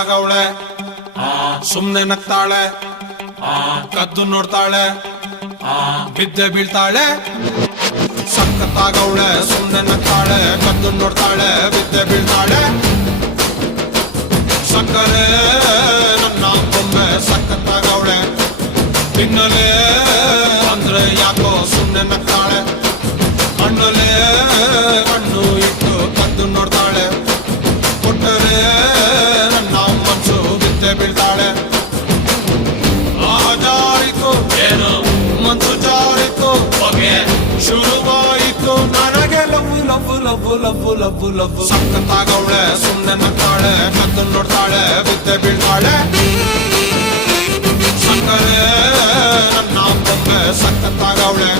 ಸಖತ್ತಾಗವಳೆ ಸುಮ್ನೆ ನಗ್ತಾಳೆ ಕದ್ದು ನೋಡ್ತಾಳೆ ಬಿದ್ದೆ ಬೀಳ್ತಾಳೆ ಸಖತ್ತಾಗವಳೆ ಸುಮ್ನೆ ನಗ್ತಾಳೆ ಕದ್ದು ನೋಡ್ತಾಳೆ ಬಿದ್ದೆ ಬೀಳ್ತಾಳೆ ಸಕ್ಕರೆ ನನ್ನ ಬೊಮ್ಮೆ ಸಖತ್ತಾಗವಳೆ ತಿನ್ನಲೆ ಅಂದ್ರೆ ಯಾಕೋ ಸುಮ್ನೆ ನಗ್ತಾಳೆ ಕಣ್ಣಲೆ ಕಣ್ಣು ಇಟ್ಟು ಕದ್ದು ನೋಡ್ತಾಳೆ ಕೊಟ್ಟರೆ ನನ್ನ ಮನಸ್ಸು ಬಿದ್ದೆ ಬೀಳ್ತಾಳೆ ಜಾರಿತು ಏನು ಮನ್ಸು ಜಾರಿತು ಹೊಗೆ ಶುರುವಾಯಿತು ನನಗೆ love love love love love love ಸಖತ್ತಾಗವಳೆ ಸುಮ್ನೆ ನಗ್ತಾಳೆ ಕದ್ದು ನೋಡ್ತಾಳೆ ಬಿದ್ದೆ ಬೀಳ್ತಾಳೆ ಸಕ್ಕರೆ ನನ್ನ ಬೊಮ್ಮೆ ಸಖತ್ತಾಗವಳೆ